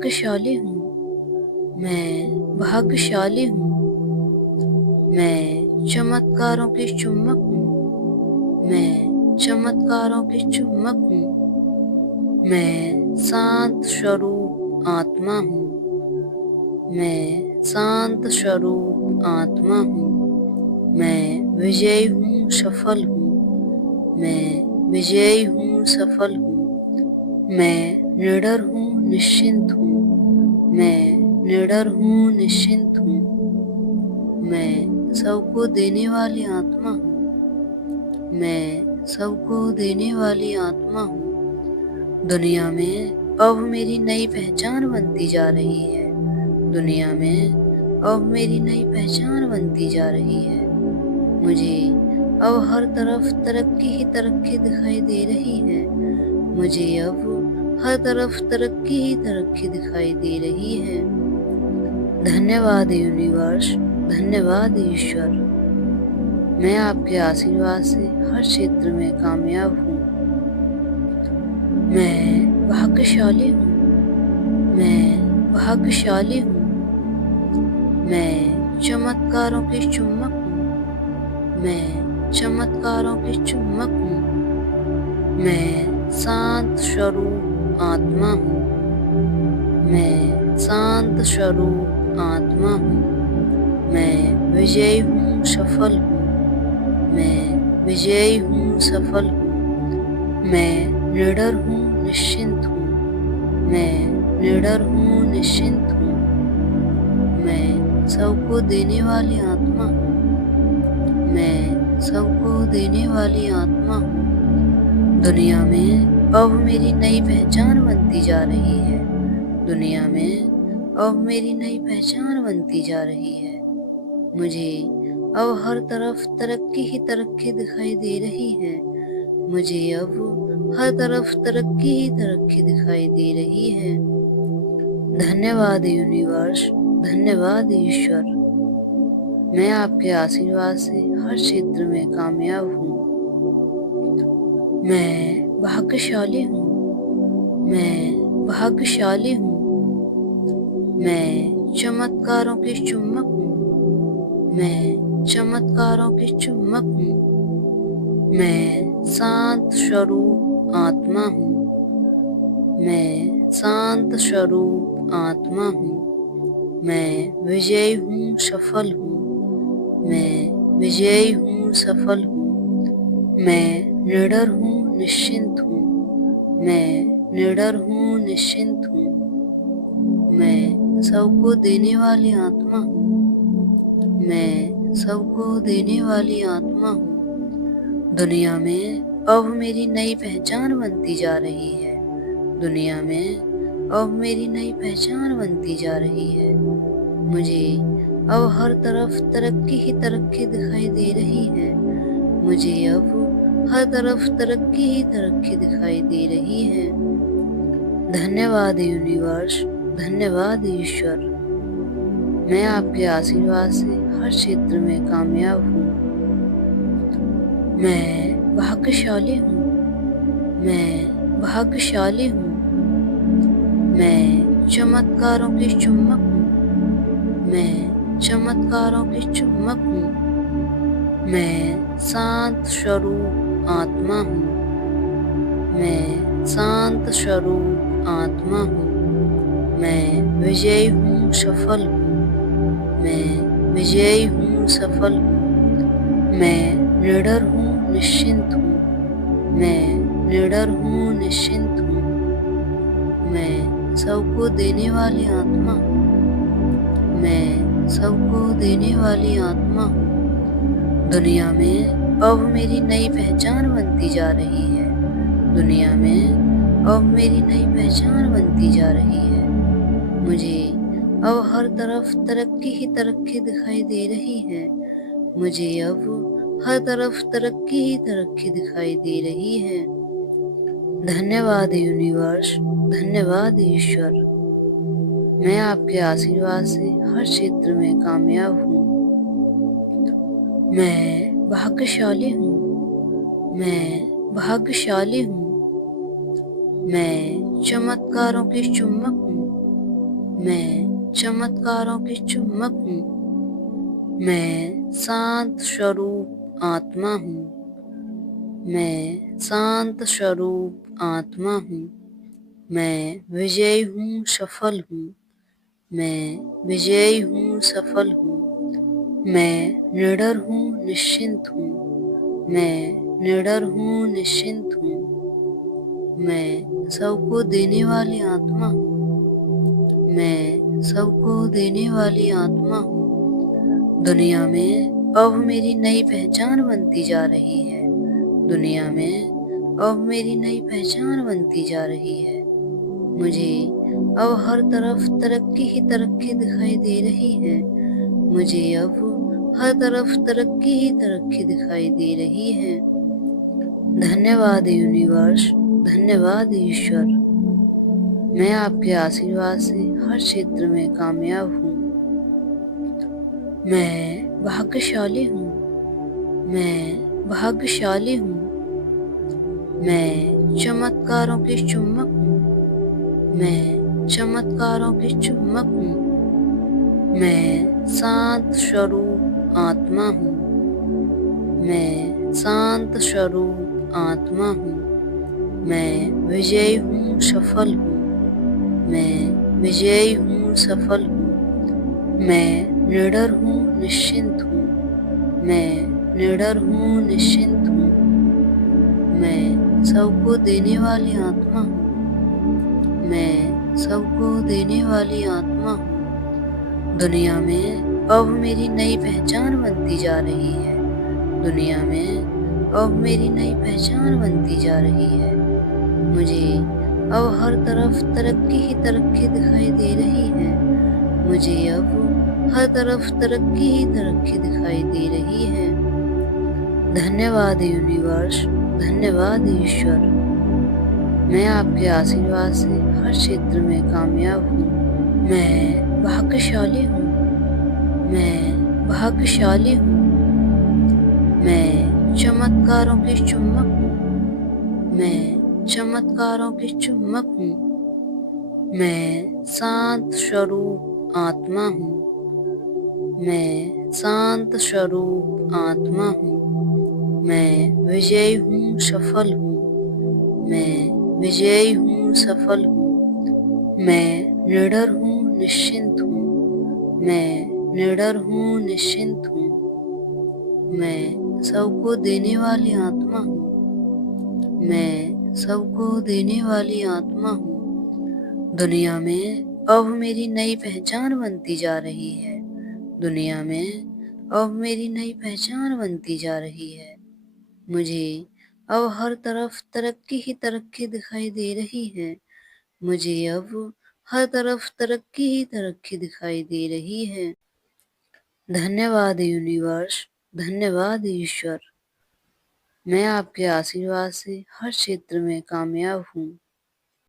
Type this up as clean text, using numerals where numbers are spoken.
भाग्यशाली हूँ, मैं भाग्यशाली हूँ, मैं चमत्कारों की चुम्बक हूँ, मैं चमत्कारों की चुम्बक हूँ, मैं शांत स्वरूप आत्मा हूँ, मैं शांत स्वरूप आत्मा हूँ, मैं विजयी हूँ, सफल हूँ, मैं विजयी हूँ, सफल हूँ, मैं निडर हूँ, निश्चिंत हूँ, मैं निडर हूँ, निश्चिंत हूँ, मैं सबको देने वाली आत्मा हूँ, मैं सबको देने वाली आत्मा हूँ। दुनिया में अब मेरी नई पहचान बनती जा रही है। दुनिया में अब मेरी नई पहचान बनती जा रही है। मुझे अब हर तरफ तरक्की ही तरक्की दिखाई दे रही है। मुझे अब हर तरफ तरक्की ही तरक्की दिखाई दे रही है। धन्यवाद यूनिवर्स, धन्यवाद ईश्वर। मैं आपके आशीर्वाद से हर क्षेत्र में कामयाब हूँ। मैं भाग्यशाली हूँ, मैं भाग्यशाली हूँ, मैं चमत्कारों की चुम्बक हूँ, मैं चमत्कारों की चुम्बक हूँ, मैं शांत स्वरूप आत्मा हूँ, मैं शांत स्वरूप आत्मा हूँ, मैं विजयी हूँ, सफल हूँ, मैं विजयी हूँ, सफल हूँ, मैं निडर हूँ, निश्चिंत हूँ, मैं निडर हूँ, निश्चिंत हूँ, मैं सबको देने वाली आत्मा हूँ, मैं सबको देने वाली आत्मा हूँ। दुनिया में अब मेरी नई पहचान बनती जा रही है। दुनिया में अब मेरी नई पहचान बनती जा रही है। मुझे अब हर तरफ तरक्की ही तरक्की दिखाई दे रही है। मुझे अब हर तरफ तरक्की ही तरक्की दिखाई दे रही है। धन्यवाद यूनिवर्स, धन्यवाद ईश्वर। मैं आपके आशीर्वाद से हर क्षेत्र में कामयाब हूँ। मैं भाग्यशाली हूँ, मैं भाग्यशाली हूँ, मैं चमत्कारों की चुम्बक हूँ, मैं चमत्कारों की चुम्बक हूँ, मैं शांत स्वरूप आत्मा हूँ, मैं शांत स्वरूप आत्मा हूँ, मैं विजयी हूँ, सफल हूँ, मैं विजयी हूँ, सफल हूँ, मैं निडर हूँ, निश्चिंत हूँ, मैं निडर हूँ, निश्चिंत हूँ, मैं सबको देने वाली आत्मा हूँ, मैं सबको देने वाली आत्मा हूँ। दुनिया में अब मेरी नई पहचान बनती जा रही है। दुनिया में अब मेरी नई पहचान बनती जा रही है। मुझे अब हर तरफ तरक्की ही तरक्की दिखाई दे रही है। मुझे अब हर तरफ तरक्की ही तरक्की दिखाई दे रही है। धन्यवाद यूनिवर्स, धन्यवाद ईश्वर। मैं आपके आशीर्वाद से हर क्षेत्र में कामयाब हूँ। मैं भाग्यशाली हूँ, मैं भाग्यशाली हूँ, मैं चमत्कारों की चुम्बक हूँ, मैं चमत्कारों की चुम्बक हूँ, मैं शांत स्वरूप आत्मा हूँ, मैं शांत स्वरूप आत्मा हूँ, मैं विजयी हूँ, सफल हूँ, मैं विजयी हूँ, सफल हूँ, मैं निडर हूँ, निश्चिंत हूँ, मैं निडर हूँ, निश्चिंत हूँ, मैं सबको देने वाली आत्मा हूँ, मैं सबको देने वाली आत्मा हूँ। दुनिया में अब मेरी नई पहचान बनती जा रही है। दुनिया में अब मेरी नई पहचान बनती जा रही है। मुझे अब हर तरफ तरक्की ही तरक्की दिखाई दे रही है। मुझे अब हर तरफ तरक्की ही तरक्की दिखाई दे रही है। धन्यवाद यूनिवर्स, धन्यवाद ईश्वर। मैं आपके आशीर्वाद से हर क्षेत्र में कामयाब हूँ। मैं भाग्यशाली हूँ, मैं भाग्यशाली हूँ, मैं चमत्कारों की चुम्बक हूँ, मैं चमत्कारों की चुम्बक हूँ। मैं शांत स्वरूप आत्मा हूँ। मैं शांत स्वरूप आत्मा हूँ। मैं विजयी हूँ, सफल हूँ। मैं विजयी हूँ, सफल हूँ। मैं निडर हूँ, निश्चिंत हूँ। मैं निडर हूँ, निश्चिंत हूँ। मैं सबको देने वाली आत्मा हूँ। मैं सबको देने वाली आत्मा हूँ। दुनिया में अब मेरी नई पहचान बनती जा रही है। दुनिया में अब मेरी नई पहचान बनती जा रही है। मुझे अब हर तरफ तरक्की ही तरक्की दिखाई दे रही है। मुझे अब हर तरफ तरक्की ही तरक्की दिखाई दे रही है। धन्यवाद यूनिवर्स, धन्यवाद ईश्वर। मैं आपके आशीर्वाद से हर क्षेत्र में कामयाब हूँ। मैं भाग्यशाली हूँ। मैं भाग्यशाली हूँ। मैं चमत्कारों की चुम्बक हूँ। मैं चमत्कारों की चुम्बक हूँ। मैं शांत स्वरूप आत्मा हूँ। मैं शांत स्वरूप आत्मा हूँ। मैं विजयी हूँ, सफल हूँ। मैं विजयी हूँ, सफल हूँ। मैं निडर हूँ, निश्चिंत हूँ। मैं निडर हूँ, निश्चिंत हूँ। मैं सबको देने वाली आत्मा हूँ। मैं सबको देने वाली आत्मा हूँ। दुनिया में अब मेरी नई पहचान बनती जा रही है। दुनिया में अब मेरी नई पहचान बनती जा रही है। मुझे अब हर तरफ तरक्की ही तरक्की दिखाई दे रही है। मुझे अब हर तरफ तरक्की ही तरक्की दिखाई दे रही है। धन्यवाद यूनिवर्स, धन्यवाद ईश्वर। मैं आपके आशीर्वाद से हर क्षेत्र में कामयाब हूँ। मैं भाग्यशाली हूँ। मैं भाग्यशाली हूँ। मैं चमत्कारों की चुम्बक हूँ। मैं चमत्कारों की चुम्बक हूँ। मैं शांत स्वरूप आत्मा हूँ। मैं शांत स्वरूप आत्मा हूँ। मैं विजयी हूँ, सफल हूँ। मैं विजयी हूँ, सफल हूँ। मैं निडर हूँ, निश्चिंत हूँ। मैं निडर हूँ, निश्चिंत हूँ। मैं सबको देने वाली आत्मा हूँ। मैं सबको देने वाली आत्मा हूँ। दुनिया में अब मेरी नई पहचान बनती जा रही है। दुनिया में अब मेरी नई पहचान बनती जा रही है। मुझे अब हर तरफ तरक्की ही तरक्की दिखाई दे रही है। मुझे अब हर तरफ तरक्की ही तरक्की दिखाई दे रही है। धन्यवाद यूनिवर्स, धन्यवाद ईश्वर। मैं आपके आशीर्वाद से हर क्षेत्र में कामयाब हूँ।